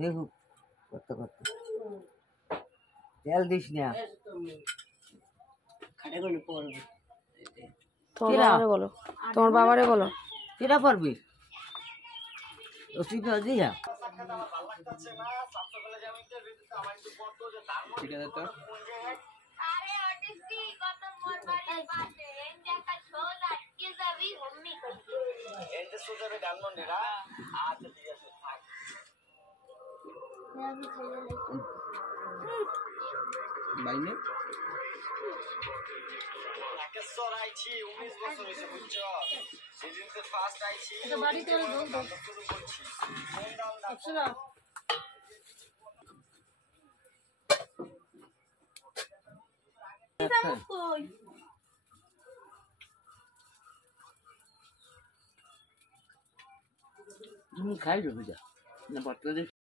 দেখুক করতে করতে তেল দিস না। তোমার বাবারে বলো কেটা পারবি দিয়া ঠিক আছে তো বাইনে আইছি 19 বছর হইছে বুঝছো সেদিন তো ফার্স্ট আইছি বাড়ি করে দাও শুরু করছি কোন দাম দাও শোনা কই তুমি খাই যাবে যা না বাচ্চাদের